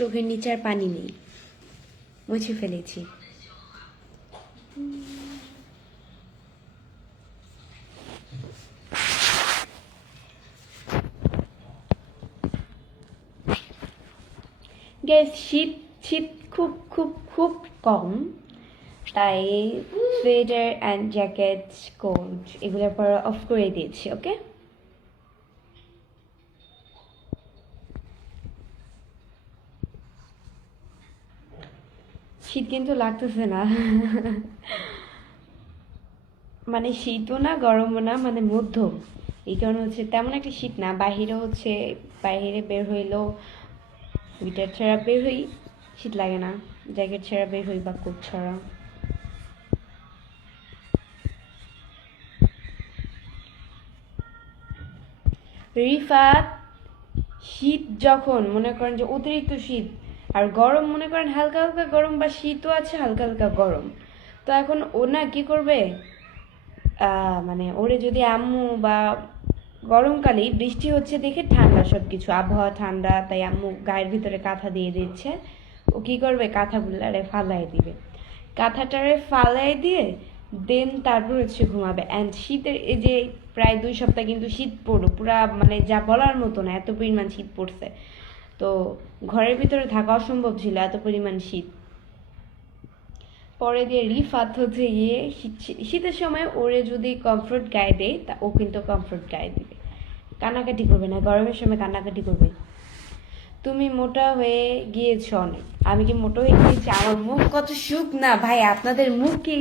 চোখের নিচে আর পানি নেই, মুছে ফেলেছি। গ্যাস শীত শীত খুব খুব খুব কম, তাই সোয়েটার অ্যান্ড জ্যাকেট কোট এগুলোর পর অফ করে দিয়েছি। ওকে, শীত কিন্তু লাগতেছে না মানে শীতও না গরমও না, মানে মধ্যম। এই কারণে হচ্ছে তেমন একটা শীত না, বাহিরে হচ্ছে বাইরে বের হইলেও সোয়েটার ছাড়া বের হই, শীত লাগে না। জ্যাকেট ছাড়া বের হই বা কোট ছাড়া। রিফাত, শীত যখন মনে করেন যে অতিরিক্ত শীত, আর গরম মনে করেন হালকা হালকা গরম, বা শীতও আছে হালকা হালকা গরম, তো এখন ও না কি করবে, মানে ওরে যদি আম্মু বা গরমকালেই বৃষ্টি হচ্ছে দেখে ঠান্ডা সব কিছু, আবহাওয়া ঠান্ডা, তাই আম্মু গায়ের ভিতরে কাঁথা দিয়ে দিচ্ছে। ও কি করবে, কাঁথাগুলারে ফালাই দিবে, কাঁথাটারে ফালাই দিয়ে দেন তারপর হচ্ছে ঘুমাবে। অ্যান্ড শীতের এই যে প্রায় 2 সপ্তাহ কিন্তু শীত পড়লো পুরা, মানে যা বলার মতো না, এত পরিমাণ শীত পড়ছে। তো ঘরের ভিতরে থাকা অসম্ভব ছিল, এত পরিমাণ শীত। পরে দিয়ে রিফাত হচ্ছে গিয়ে শীতের সময় ওরে যদি কমফোর্ট গায়ে দেয়, তা ও কিন্তু কমফোর্ট গায়ে দিবে, কান্নাকাটি করবে না। গরমের সময় কান্নাকাটি করবে। তুমি মোটা হয়ে গিয়েছো অনেক। আমি কি মোটা হয়ে গিয়েছি? আমার মুখ কত সুখ না ভাই, আপনাদের মুখ কি,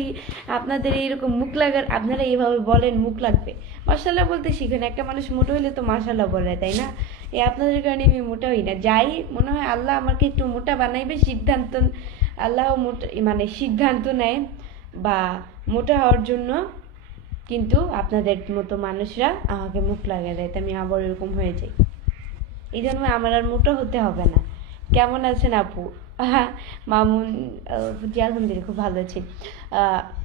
আপনাদের এইরকম মুখ লাগার, আপনারা এইভাবে বলেন মুখ লাগবে। মাশাল্লাহ বলতে শিখেন, একটা মানুষ মোটা হইলে তো মাশাল্লাহ বলে, তাই না? এই আপনাদের কারণে আমি মোটা হই না, যাই মনে হয় আল্লাহ আমাকে একটু মোটা বানাইবে, সিদ্ধান্ত আল্লাহ মোটা মানে সিদ্ধান্ত নেয় বা মোটা হওয়ার জন্য, কিন্তু আপনাদের মতো মানুষরা আমাকে মুখ লাগিয়ে দেয়, তাই আমি আবার এরকম হয়ে যাই। এই জন্য আমার আর মোটা হতে হবে না। কেমন আছেন আপু? মামুন, জি আলহামদুলিল্লাহ খুব ভালো আছি।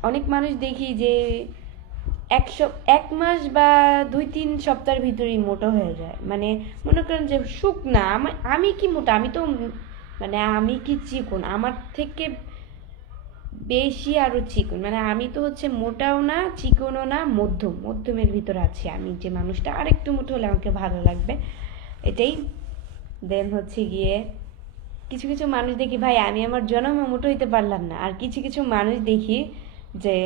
অনেক মানুষ দেখি যে 1 মাস বা 2-3 সপ্তাহের ভিতরেই মোটা হয়ে যায়। মানে মনে করেন যে সুখ না, আমি কি মোটা, আমি তো মানে আমি কি চিকন, আমার থেকে বেশি আরো চিকন, মানে আমি তো হচ্ছে মোটাও না চিকনও না, মধ্যমের ভিতরে আছি আমি, যে মানুষটা আরেকটু মোটা হলে আমাকে ভালো লাগবে, এটাই। দেন হচ্ছে গিয়ে কিছু কিছু মানুষ দেখি ভাই, আমি আমার জন্মে মোটো হইতে পারলাম না, আর কিছু কিছু মানুষ দেখি যে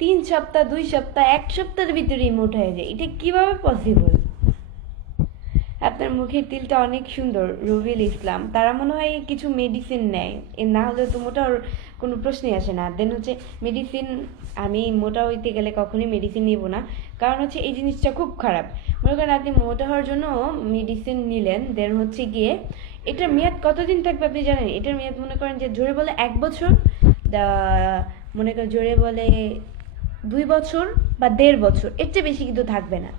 3 সপ্তাহ 2 সপ্তাহ 1 সপ্তাহের ভিতরেই মোটা হয়ে যায়। এটা কিভাবে পসিবল? আপনার মুখের তিলটা অনেক সুন্দর। রবিউল ইসলাম, তারা মনে হয় কিছু মেডিসিন নেয়, না হলে তো মোটা হওয়ার কোনো প্রশ্নই আসে না। দেন হচ্ছে মেডিসিন, আমি মোটা হইতে গেলে কখনোই মেডিসিন নিব না, কারণ হচ্ছে এই জিনিসটা খুব খারাপ। মনে করেন আপনি মোটা হওয়ার জন্য মেডিসিন নিলেন, দেন হচ্ছে গিয়ে এটার মেয়াদ কতদিন থাকবে আপনি জানেন? এটার মেয়াদ মনে করেন যে জোরে বলে 1 বছর, মনে করেন জোরে বলে 2 বছর বা 1.5 বছর, এর চেয়ে বেশি কিন্তু থাকবে না।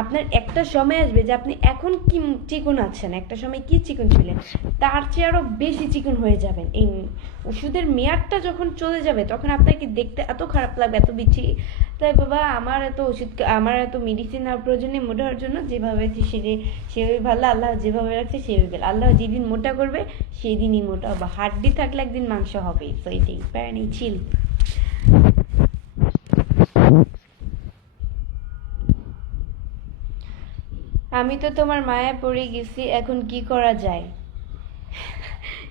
আপনার একটা সময় আসবে যে আপনি এখন কি চিকন আছেন, একটা সময় কি চিকন ছিলেন, তার চেয়ে আরো বেশি চিকন হয়ে যাবেন। এই ওষুধের মেয়াদটা যখন চলে যাবে, তখন আপনাকে দেখতে এত খারাপ লাগবে, এত বিচ্ছি। তাই বাবা, আমার এত ওষুধ, আমার এত মেডিসিন আর প্রয়োজন নেই মোটা হওয়ার জন্য। যেভাবে সেভাবে ভালো, আল্লাহ যেভাবে রাখছে সেভাবে ভালো। আল্লাহ যেদিন মোটা করবে সেই দিনই মোটা হবে, হাড্ডি থাকলে একদিন মাংস হবে, তো এটাই প্যারানি চিল। আমি তো তোমার মায়া পড়ে গেছি, এখন কি করা যায়?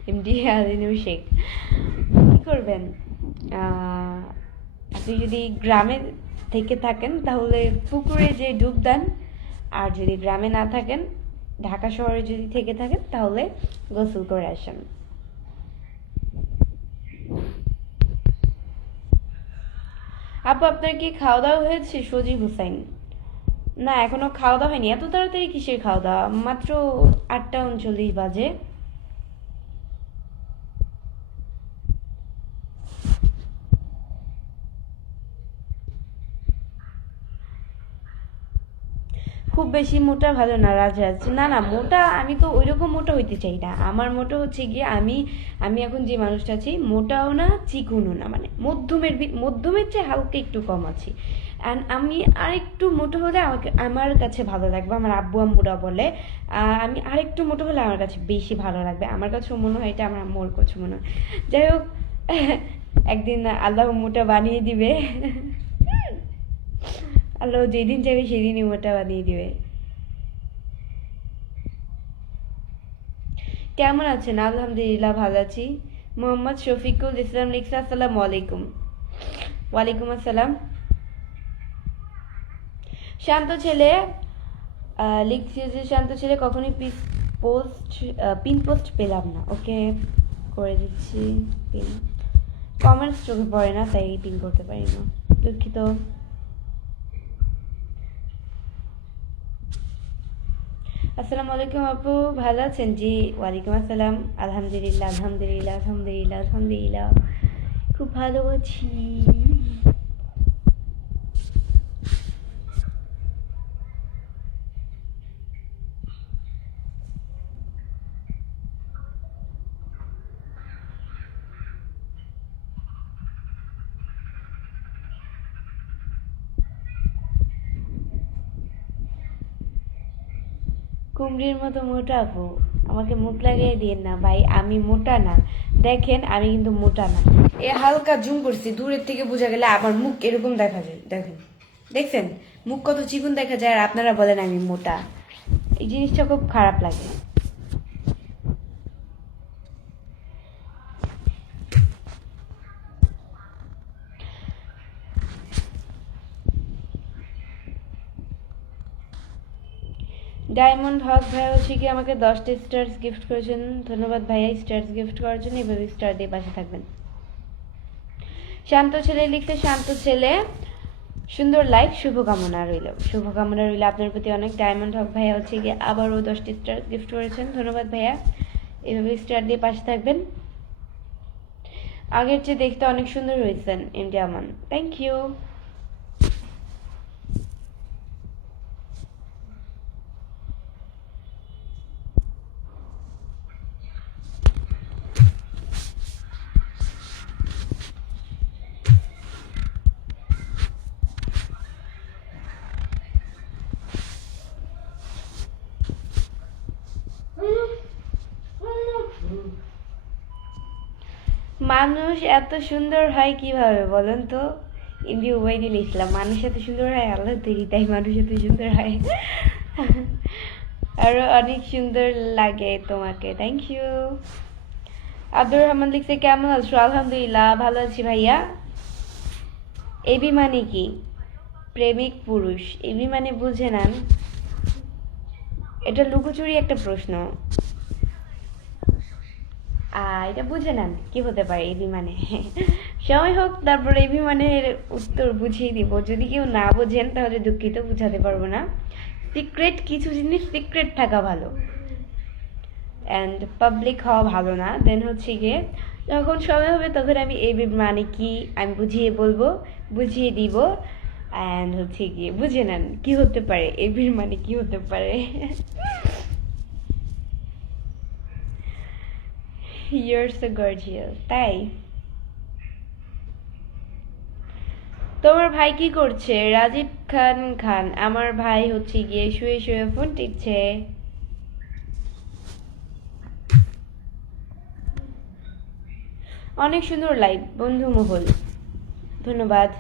এমডি আলিনুর শেখ, কি করবেন? আপনি যদি গ্রামে থেকে থাকেন তাহলে পুকুরে যে ডুব দেন, আর যদি গ্রামে না থাকেন, ঢাকা শহরে যদি থেকে থাকেন, তাহলে গোসল করে আসেন। আপু, আপনার কি খাওয়া দাওয়া হয়েছে? সজীব হুসাইন, না এখনো খাওয়া দাওয়া হয়নি। এত তাড়াতাড়ি কিসের খাওয়া দাওয়া? মাত্র 8টা 39 বাজে। খুব বেশি মোটা ভালো না রাজরাজ, না না, মোটা আমি তো ওইরকম মোটা হইতে চাই না। আমার মোটা হচ্ছে গিয়ে আমি আমি এখন যে মানুষটা আছি, মোটাও না চিকুনও না, মানে মধ্যমের চেয়ে হালকা একটু কম আছি। অ্যান্ড আমি আরেকটু মোটো হলে আমার কাছে ভালো লাগবে, আমার আব্বু আম্মুরা বলে আমি আরেকটু মোটো হলে আমার কাছে বেশি ভালো লাগবে, আমার কাছেও মনে হয় এটা, আমার আম্মুর কাছে মনে হয়। যাই হোক, একদিন আল্লাহ মোটা বানিয়ে দিবে। আল্লাহ যেদিন চাইবে সেদিনই মোটা বানিয়ে দিবে। কেমন আছেন? আলহামদুলিল্লাহ ভালো আছি। মোহাম্মদ শফিকুল ইসলাম লিখছে আসসালামু আলাইকুম। ওয়ালাইকুম আসসালাম। শান্ত ছেলে লিখছে যে শান্ত ছেলে কখনোই পিন পোস্ট পেলাম না। ওকে, করে দিচ্ছি পিন। কমেন্টস চোখে পড়ে না, তাই পিন করতে পারি না, দুঃখিত। আসসালামু আলাইকুম আপু, ভালো আছেন? জি ওয়ালাইকুম আসসালাম। আলহামদুলিল্লাহ আলহামদুলিল্লাহ আলহামদুলিল্লাহ আলহামদুলিল্লাহ, খুব ভালো আছি। কুমড়ির মতো মোটা আপু, আমাকে মুখ লাগিয়ে দিয়েন না ভাই, আমি মোটা না। দেখেন আমি কিন্তু মোটা না। এ হালকা জুম করছি, দূরের থেকে বোঝা গেলে আমার মুখ এরকম দেখা যায়। দেখেন, দেখছেন মুখ কত চিকন দেখা যায়, আর আপনারা বলেন আমি মোটা। এই জিনিসটা খুব খারাপ লাগে। ডায়মন্ড হক ভাইয়া হচ্ছে কি আমাকে 10টা স্টার্স গিফট করেছেন, ধন্যবাদ ভাইয়া স্টার্স গিফট করার জন্য। এভাবে স্টার দিয়ে পাশে থাকবেন। শান্ত ছেলে লিখতে, শান্ত ছেলে সুন্দর লাইক, শুভকামনা রইল, শুভকামনা রইল আপনার প্রতি অনেক। ডায়মন্ড হক ভাইয়া হচ্ছে গিয়ে আবারও 10টি স্টার গিফট করেছেন, ধন্যবাদ ভাইয়া। এভাবে স্টার দিয়ে পাশে থাকবেন। আগের চেয়ে দেখতে অনেক সুন্দর হয়েছেন এমডি আমান, থ্যাংক ইউ। মানুষ এত সুন্দর হয় কিভাবে বলেন তো? ইন্দি উবাইদুল ইসলাম, মানুষ এত সুন্দর হয় আল্লাহ তৈরি, তাই মানুষ এত সুন্দর হয়। আরো অনেক সুন্দর লাগে তোমাকে, থ্যাংক ইউ। আব্দুর রহমান লিখছে কেমন আছো? আলহামদুলিল্লাহ ভালো আছি ভাইয়া। এবি মানে কি? প্রেমিক পুরুষ। এবি মানে বুঝে নেন, এটা লুকোচুরি একটা প্রশ্ন। এটা বুঝে নেন কি হতে পারে এই বিমানে। সময় হোক, তারপর এই বিমানের উত্তর বুঝিয়ে দিব। যদি কেউ না বোঝেন তাহলে দুঃখিত, বুঝাতে পারবো না। সিক্রেট কিছু জিনিস সিক্রেট থাকা ভালো, অ্যান্ড পাবলিক হওয়া ভালো না। দেন হচ্ছে গিয়ে যখন সময় হবে তখন আমি এই মানে কি আমি বুঝিয়ে বলবো, বুঝিয়ে দিব। অ্যান্ড হচ্ছে গিয়ে বুঝে নেন কি হতে পারে এবির মানে কি হতে পারে। You're so gorgeous, তাই? তোমার ভাই কি করছে? রাজীব খান খান, আমার ভাই হচ্ছে গিয়ে শুয়ে শুয়ে ফোন টিপছে। অনেক সুন্দর লাইভ বন্ধু মহল, ধন্যবাদ।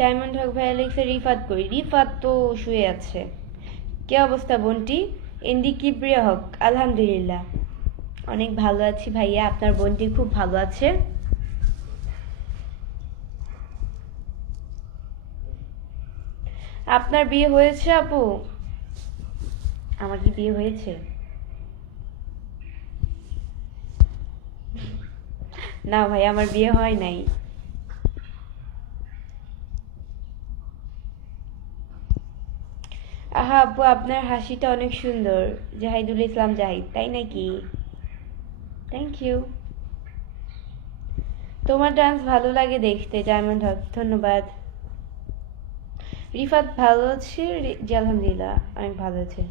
ডায়মন্ড হক ভাইয়া লিখছে রিফাত কই? রিফাত তো শুয়ে আছে। কি অবস্থা বোনটি? এন্ডি কিবরিয়া হক, আলহামদুলিল্লাহ অনেক ভালো আছি ভাইয়া, আপনার বোনটি খুব ভালো আছে। আপনার বিয়ে হয়েছে আপু? আমার কি বিয়ে হয়েছে? না ভাই, আমার বিয়ে হয় নাই। আহা আপু, আপনার হাসিটা অনেক সুন্দর। জাহিদুল ইসলাম জাহিদ, তাই নাকি? Thank you. তোমার ডান্স ভালো লাগে দেখতে, ডায়মন্ড হক, ধন্যবাদ। রিফাত ভালো আছে? জি আলহামদুলিল্লাহ অনেক ভালো আছে।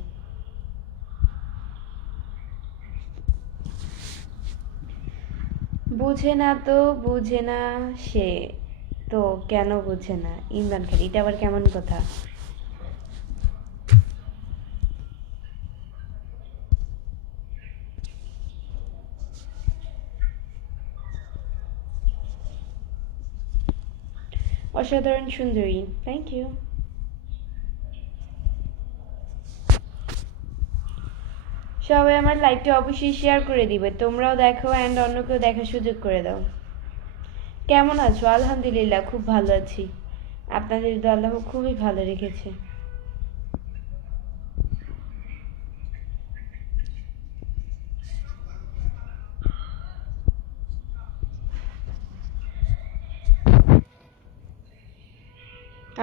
বুঝে না তো বুঝে না সে, তো কেন বুঝে না ইমরান খান, এটা আবার কেমন কথা? অসাধারণ সুন্দরী, থ্যাংক ইউ। সবাই আমার লাইভটি অবশ্যই শেয়ার করে দিবে, তোমরাও দেখো অ্যান্ড অন্যকেও দেখার সুযোগ করে দাও। কেমন আছো? আলহামদুলিল্লাহ, খুব ভালো আছি। আপনাদের তো আল্লাহ খুবই ভালো রেখেছে।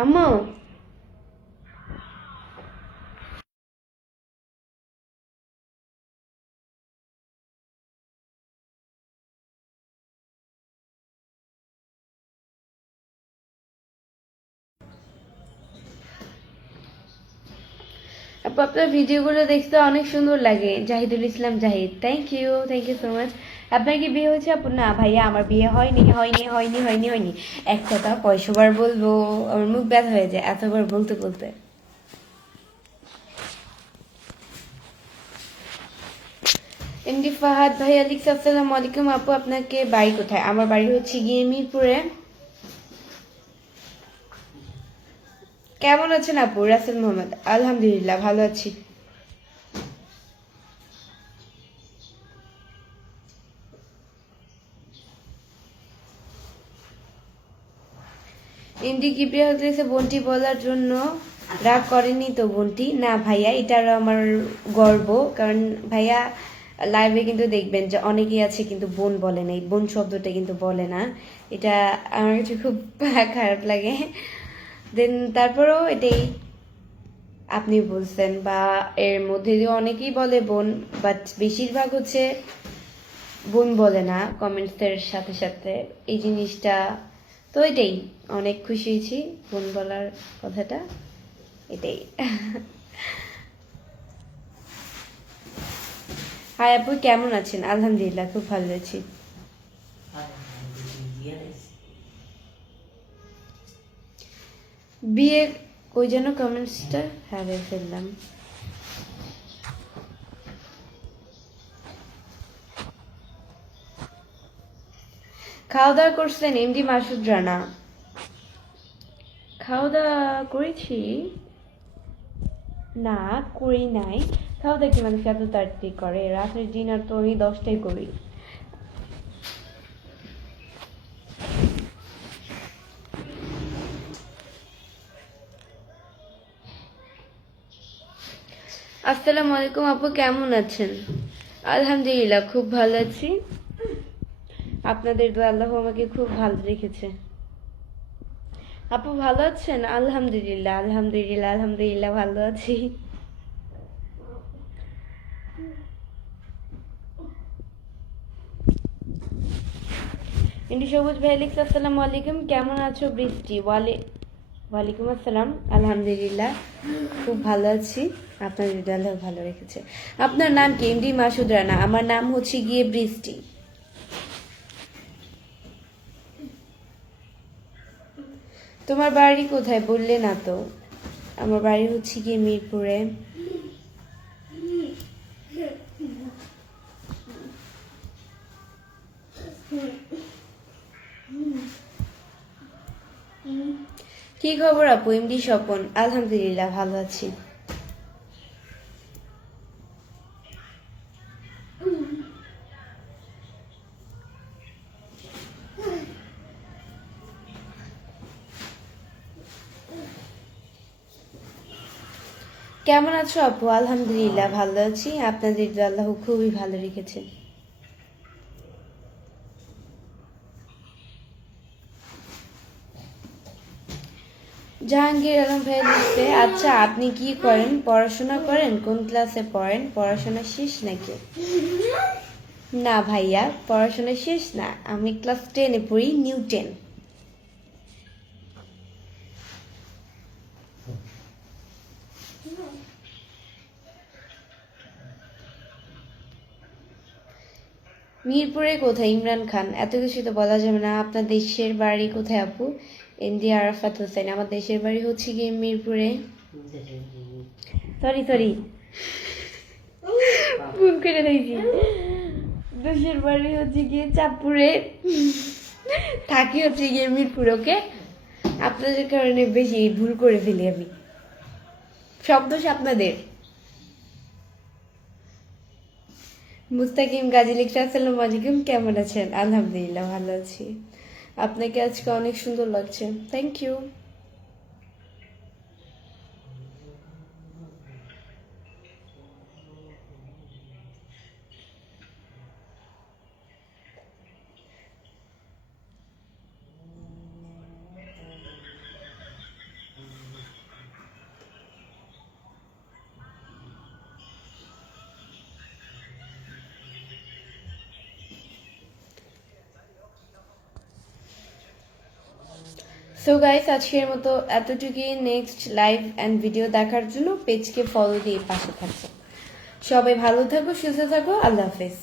আম্মু, আপু আপনার ভিডিওগুলো দেখতে অনেক সুন্দর লাগে। Zahidul Islam Zahid, thank you so much. আপনার কি বিয়ে হয়েছে আপু? না ভাইয়া, আমার বিয়ে হয়নি। এক কথা কয়শবার বলবো, আমার মুখ ব্যথা হয়ে যায় এতবার বলতে বলতে। এমডি ফাহাদ ভাইয়া লিখছে আসসালামু আলাইকুম আপু, আপনাকে বাড়ি কোথায়? আমার বাড়ি হচ্ছে গিয়ে মিরপুরে। কেমন আছেন আপু? রাসেল মোহাম্মদ, আলহামদুলিল্লাহ ভালো আছি। এমডি কিবরিয়া হচ্ছে বোনটি বলার জন্য রাগ করেনি তো বোনটি? না ভাইয়া, এটা আরো আমার গর্ব, কারণ ভাইয়া লাইভে কিন্তু দেখবেন যে অনেকেই আছে কিন্তু বোন বলে না, এই বোন শব্দটা কিন্তু বলে না। এটা আমার কাছে খুব খারাপ লাগে। দেন তারপরেও এটাই আপনি বলছেন, বা এর মধ্যে দিয়ে অনেকেই বলে বোন, বাট বেশিরভাগ হচ্ছে বোন বলে না কমেন্টসের সাথে সাথে, এই জিনিসটা। তো এটাই, অনেক খুশি হয়েছি বোন বলার কথাটা, এটাই। হাই আপু, কেমন আছেন? আলহামদুলিল্লাহ খুব ভালো আছি। বিয়ে কই যেন কমেন্টসটা হারিয়ে ফেললাম। খাওয়া দাওয়া করছেন এমডি মাসুদ রানা? খাওয়া দাওয়া করেছি না, করি নাই। খাওয়া দাওয়া কি মানুষ এত তাড়াতাড়ি করে? রাতের ডিনার তো আমি 10টায় করি। আসসালামু আলাইকুম আপু, কেমন আছেন? আলহামদুলিল্লাহ খুব ভালো আছি। আপনাদের দোয়া, আল্লাহ আমাকে খুব ভালো রেখেছে। আপু ভালো আছেন? আলহামদুলিল্লাহ ভালো আছি। ইন্ডি সবুজ ভাই লিখছে আসসালামু আলাইকুম, কেমন আছো বৃষ্টি? ওয়ালাইকুম আসসালাম, আলহামদুলিল্লাহ খুব ভালো আছি। আপনাদের দোয়া আল্লাহ ভালো রেখেছে। আপনার নাম কি? এমডি মাসুদ রানা। আমার নাম হচ্ছে গিয়ে বৃষ্টি। তোমার বাড়ি কোথায় বললে না তো? আমার বাড়ি হচ্ছে গিয়ে মিরপুরে। কি খবর আপু? এমডি স্বপন, আলহামদুলিল্লাহ ভালো আছি। কেমন আছো আপু? আলহামদুলিল্লাহ ভালো আছি। আপনাদের দোয়া আল্লাহ খুবই ভালো রেখেছে। জাহাঙ্গীর আলম ভাই লিখছে, আচ্ছা আপনি কি করেন? পড়াশোনা করেন? কোন ক্লাসে পড়েন? পড়াশোনা শেষ নাকি? না ভাইয়া, পড়াশোনা শেষ না, আমি ক্লাস 10-এ পড়ি, নিউ 10। মিরপুরে কোথায় ইমরান খান? এত কিছু তো বলা যাবে না। আপনার দেশের বাড়ি কোথায় আপু? এমডি আরাফাত হোসেন। আমার দেশের বাড়ি হচ্ছে গিয়ে মিরপুরে। সরি সরি, ভুল করে দিয়েছি। দেশের বাড়ি হচ্ছে গিয়ে চাঁদপুরে, থাকি হচ্ছে গিয়ে মিরপুর। ওকে, আপনাদের কারণে বেশি ভুল করে ফেলি আমি। সব দোষ আপনাদের। মুস্তাকিম গাজী লিখছে, আসসালামু আলাইকুম, কেমন আছেন? আলহামদুলিল্লাহ ভালো আছি। আপনাকে আজকে অনেক সুন্দর লাগছে। Thank you. সো গাইস, আজকের মতো এতটুকুই। নেক্সট লাইভ অ্যান্ড ভিডিও দেখার জন্য পেজকে ফলো দিয়ে পাশে থাকো। সবাই ভালো থাকো, সুস্থ থাকো। আল্লাহ হাফেজ।